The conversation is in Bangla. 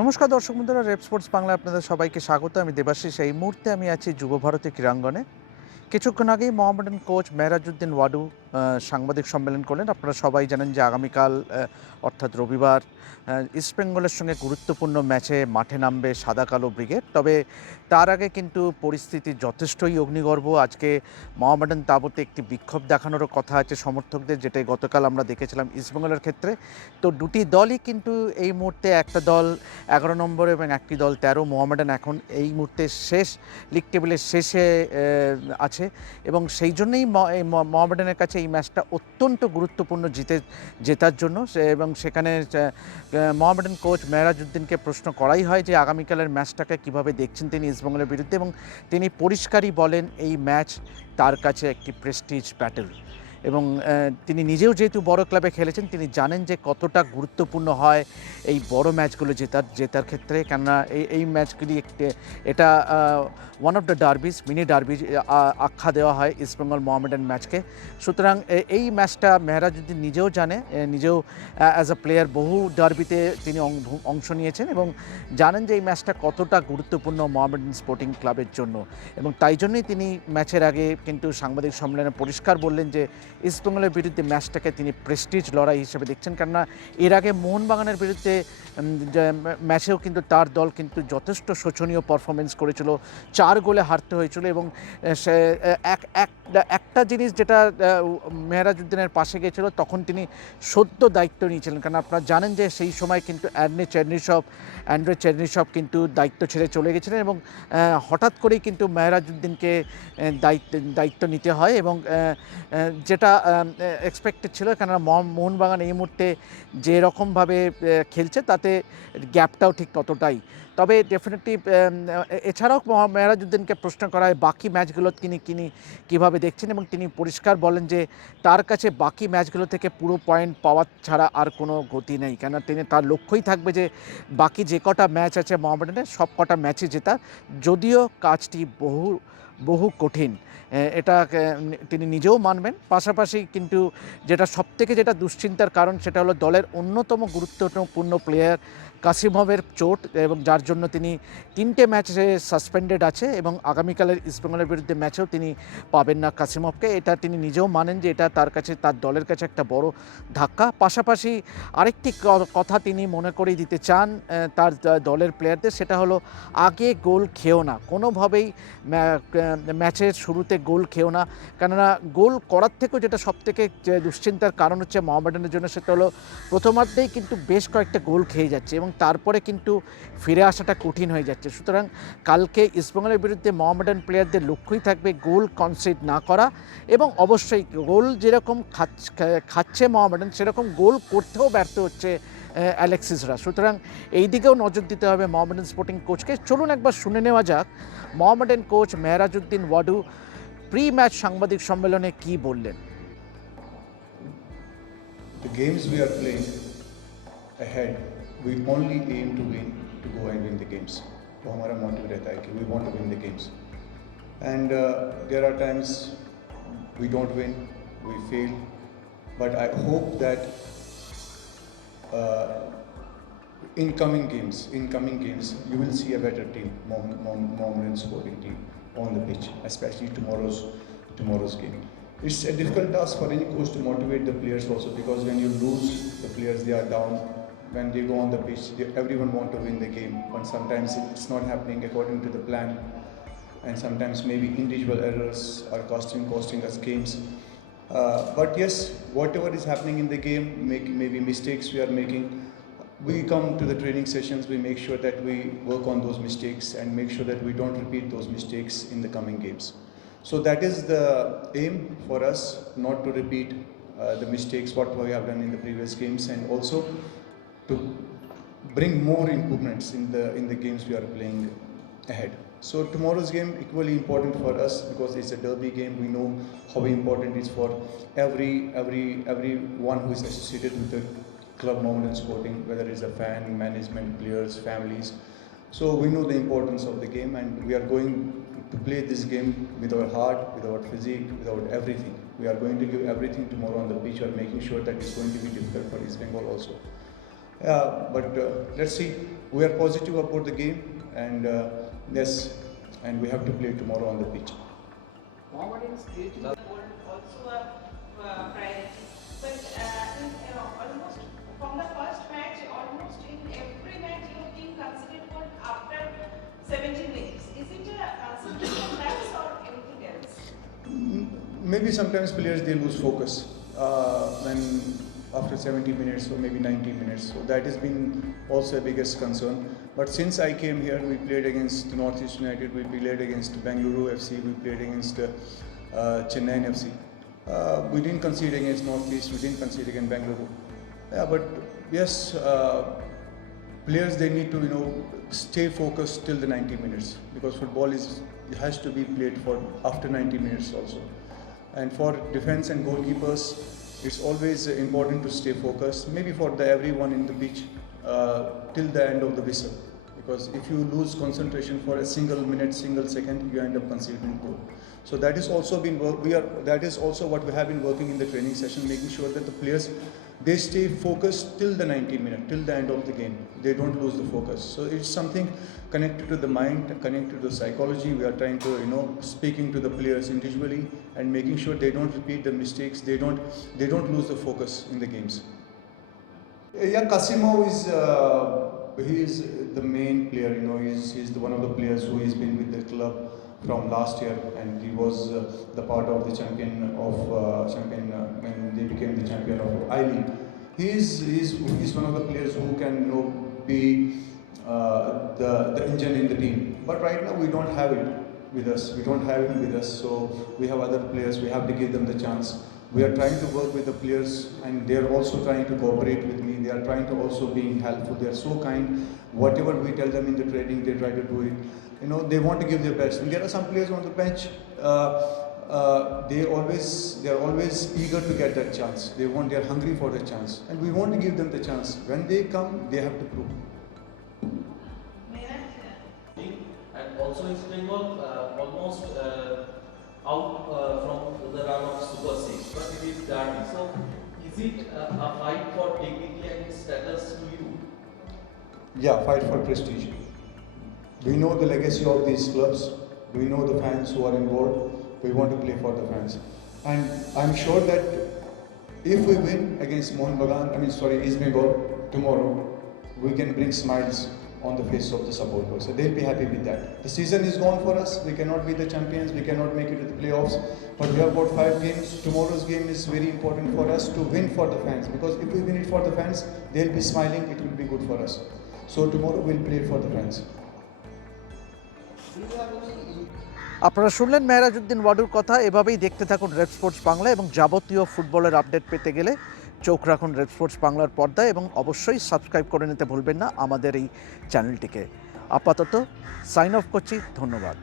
নমস্কার দর্শক বন্ধুরা, রেপ স্পোর্টস বাংলা আপনাদের সবাইকে স্বাগত। আমি দেবাশিস। এই মুহূর্তে আমি আছি যুব ভারতী ক্রীড়াঙ্গনে। কিছুক্ষণ আগেই মোহামেডান কোচ মেহরাজউদ্দিন ওয়াডু সাংবাদিক সম্মেলন করলেন। আপনারা সবাই জানেন যে আগামীকাল অর্থাৎ রবিবার ইস্টবেঙ্গলের সঙ্গে গুরুত্বপূর্ণ ম্যাচে মাঠে নামবে সাদা কালো ব্রিগেড। তবে তার আগে কিন্তু পরিস্থিতি যথেষ্টই অগ্নিগর্ভ। আজকে মোহামেডান তাবতে একটি বিক্ষোভ দেখানোরও কথা আছে সমর্থকদের, যেটাই গতকাল আমরা দেখেছিলাম ইস্টবেঙ্গলের ক্ষেত্রে। তো দুটি দলই কিন্তু এই মুহূর্তে একটা দল এগারো নম্বর এবং একটি দল তেরো। মোহামেডান এখন এই মুহূর্তে শেষ লিগ টেবিলের শেষে আছে। এবং সেই জন্যই মোহামেডানের কাছে এই ম্যাচটা অত্যন্ত গুরুত্বপূর্ণ জিতে, জেতার জন্য। এবং সেখানে মোহামেডান কোচ মেহরাজউদ্দিনকে প্রশ্ন করাই হয় যে আগামীকালের ম্যাচটাকে কীভাবে দেখছেন তিনি ইস্টবেঙ্গলের বিরুদ্ধে এবং তিনি পরিষ্কারই বলেন এই ম্যাচ তার কাছে একটি প্রেস্টিজ ব্যাটেল এবং তিনি নিজেও যেহেতু বড় ক্লাবে খেলেছেন, তিনি জানেন যে কতটা গুরুত্বপূর্ণ হয় এই বড় ম্যাচগুলো জেতার জেতার ক্ষেত্রে। কেননা এই এই ম্যাচগুলি একটি, এটা one of the derbies mini derby আখ্যা দেওয়া হয় ইস্টবেঙ্গল মোহামেডান ম্যাচকে। সুতরাং এই ম্যাচটা মেহরাজউদ্দিন নিজেও জানে নিজেও অ্যাজ আ প্লেয়ার বহু ডার্বিতে তিনি অংশ নিয়েছেন এবং জানেন যে এই ম্যাচটা কতটা গুরুত্বপূর্ণ মোহামেডান স্পোর্টিং ক্লাবের জন্য। এবং তাই জন্যই তিনি ম্যাচের আগে কিন্তু সাংবাদিক সম্মেলনে পরিষ্কার বললেন যে ইস্টবেঙ্গলের বিরুদ্ধে ম্যাচটাকে তিনি প্রেস্টিজ লড়াই হিসেবে দেখছেন। কেননা এর আগে মোহনবাগানের বিরুদ্ধে ম্যাচেও কিন্তু তার দল কিন্তু যথেষ্ট শোচনীয় পারফরমেন্স করেছিল। চার গোলে হারতে হয়েছিল এবং সে এক, এক- একটা জিনিস যেটা মেহরাজউদ্দিনের পাশে গিয়েছিল, তখন তিনি সদ্য দায়িত্ব নিয়েছিলেন। কারণ আপনারা জানেন যে সেই সময় কিন্তু অ্যান্ড্রে চেরনিসব অ্যান্ড্রে চেরনিসব কিন্তু দায়িত্ব ছেড়ে চলে গেছিলেন এবং হঠাৎ করেই কিন্তু মেহরাজউদ্দিনকে দায়িত্ব দায়িত্ব নিতে হয় এবং যেটা এক্সপেক্টেড ছিল, কেননা মোহন- মোহনবাগান এই মুহূর্তে যে রকমভাবে খেলছে, তাতে গ্যাপটাও ঠিক ততটাই। তবে ডেফিনেটলি এছাড়াও মহ- মেহরাজউদ্দিনকে প্রশ্ন করা হয় বাকি ম্যাচগুলো তিনি তিনি কীভাবে দেখছেন? এবং তিনি পরিষ্কার বলেন যে তার কাছে বাকি ম্যাচগুলো থেকে পুরো পয়েন্ট পাওয়ার ছাড়া আর কোনো গতি নেই। কেন তিনি তার লক্ষ্যই থাকবে যে বাকি যে কটা ম্যাচ আছে মোহামেডানের সব কটা ম্যাচে জেতা। যদিও কাজটি বহু বহু কঠিন। এটা তিনি নিজেও মানবেন। পাশাপাশি কিন্তু যেটা সবথেকে যেটা দুশ্চিন্তার কারণ, সেটা হলো দলের অন্যতম গুরুত্বপূর্ণ প্লেয়ার কাসিমভের চোট এবং যার জন্য তিনি তিনটে ম্যাচে সাসপেন্ডেড আছে এবং আগামীকালের ইস্টবেঙ্গলের বিরুদ্ধে ম্যাচেও তিনি পাবেন না কাসিমভকে। এটা তিনি নিজেও মানেন যে এটা তার কাছে, তার দলের কাছে একটা বড় ধাক্কা। পাশাপাশি আরেকটি কথা তিনি মনে করিয়ে দিতে চান তার দলের প্লেয়ারদের সেটা হলো আগে গোল খেও না। কোনোভাবেই ম্যাচের শুরুতে গোল খেও না। কেননা গোল করার থেকেও যেটা সবথেকে দুশ্চিন্তার কারণ হচ্ছে মোহামেডানের জন্য, সেটা হলো প্রথমার্ধেই কিন্তু বেশ কয়েকটা গোল খেয়ে যাচ্ছে এবং তারপরে কিন্তু ফিরে আসাটা কঠিন হয়ে যাচ্ছে। সুতরাং কালকে ইস্টবেঙ্গলের বিরুদ্ধে মোহামেডান প্লেয়ারদের লক্ষ্যই থাকবে গোল কনসিড না করা এবং অবশ্যই গোল যেরকম খাচ- খাচ্ছে মোহামেডান, সেরকম গোল করতেও ব্যর্থ হচ্ছে অ্যালেক্সিসরা সুতরাং এই দিকেও নজর দিতে হবে মোহামেডান স্পোর্টিং কোচকে চলুন একবার শুনে নেওয়া যাক Mohammedan coach Mehrajuddin Wadoo pre match সাংবাদিক সম্মেলনে কি বললেন The games we are playing ahead, we only aim to win, to go and win the games. तो हमारा मोटिव रहता है कि we want to win the games. And uh, there are times we don't win, we fail, but I hope that uh, Uh, in coming games, in coming games, you will see a better team, Mohammedan sporting team on the pitch, especially tomorrow's tomorrow's game. It's a difficult task for any coach to motivate the players also because when you lose, the players they are down. When they go on the pitch, they, everyone want to win the game, but sometimes it's not happening according to the plan, and sometimes maybe individual errors are costing costing us games. Uh, but yes, whatever is happening in the game, make maybe mistakes we are making, we come to the training sessions, we make sure that we work on those mistakes and make sure that we don't repeat those mistakes in the coming games. So that is the aim for us, not to repeat uh, the mistakes what we have done in the previous games, and also to bring more improvements in the in the games we are playing ahead. So tomorrow's game equally important for us because it's a derby game. We know how important it is for every every everyone who is associated with the club moment sporting, whether it's a fan, management, players, families. So we know the importance of the game, and we are going to play this game with our heart, with our physique, with our everything. We are going to give everything tomorrow on the pitch. We are making sure that it's going to be difficult for East Bengal also. Yeah, but uh, let's see. We are positive about the game, and uh, yes, and we have to play tomorrow on the pitch. Mohammedans creating the goal also a uh, priority. But uh, in, uh, almost from the first match, almost in every match your team conceded goal after 70 minutes. Is it a concentration lapse or anything else? Mm, Maybe sometimes players they lose focus uh, when after 70 minutes or maybe 90 minutes. So that has been also a biggest concern. But since I came here, we played against Northeast United, we played against Bangalore FC, we played against uh, uh, Chennai FC. Uh, we didn't concede against Northeast, we didn't concede against Bangalore. Yeah, but yes, uh, players they need to you know stay focused till the 90 minutes because football is has to be played for after 90 minutes also and for defense and goalkeepers it's always important to stay focused maybe for the everyone in the pitch Uh, till the end of the whistle. Because if you lose concentration for a single minute single second you end up conceding goal so that is also been we are that is also what we have been working in the training session making sure that the players they stay focused till the 90 minute till the end of the game. They don't lose the focus. So it's something connected to the mind connected to the psychology. We are trying to you know speaking to the players individually and making sure they don't repeat the mistakes they don't they don't lose the focus in the games yeah Casimov is uh, he is the main player you know he's, he's the one of the players who has been with the club from last year and he was uh, the part of the champion of uh, champion uh, when they became the champion of I League. He is he's, he's one of the players who can you know be uh, the the engine in the team. But right now we don't have it with us. We don't have him with us. So we have other players. We have to give them the chance. We are trying to work with the players, and they are also trying to cooperate with me. They are trying to also being helpful. They are so kind. Whatever we tell them in the training, they try to do it. You know, they want to give their best. And there are some players on the bench. Uh, uh, they always they are always eager to get that chance. They want they are hungry for the chance, and we want to give them the chance. When they come, they have to prove. And also East Bengal uh, almost uh, out status to you? Yeah, fight for prestige. We know the legacy of these clubs. We know the fans who are involved. We want to play for the fans. And I'm sure that if we win against Mohun Bagan, I mean, sorry, East Bengal tomorrow, we can bring smiles on the face of the supporters. So they'll be happy with that. The season is gone for us. We cannot be the champions. We cannot make it to the playoffs. But we have got five games. Tomorrow's game is very important for us to win for the fans. Because if we win it for the fans, they'll be smiling. It will be good for us. So tomorrow we'll play for the fans. আপনারা শুনলেন মেহরাজউদ্দিন ওয়াডুর কথা এভাবেই দেখতে থাকুন রেড স্পোর্টস বাংলা এবং যাবতীয় ফুটবলের আপডেট পেতে গেলে চোখ রাখুন রেড স্পোর্টস বাংলার পর্দায় এবং অবশ্যই সাবস্ক্রাইব করে নিতে ভুলবেন না আমাদের এই চ্যানেলটিকে। আপাতত সাইন অফ করছি, ধন্যবাদ।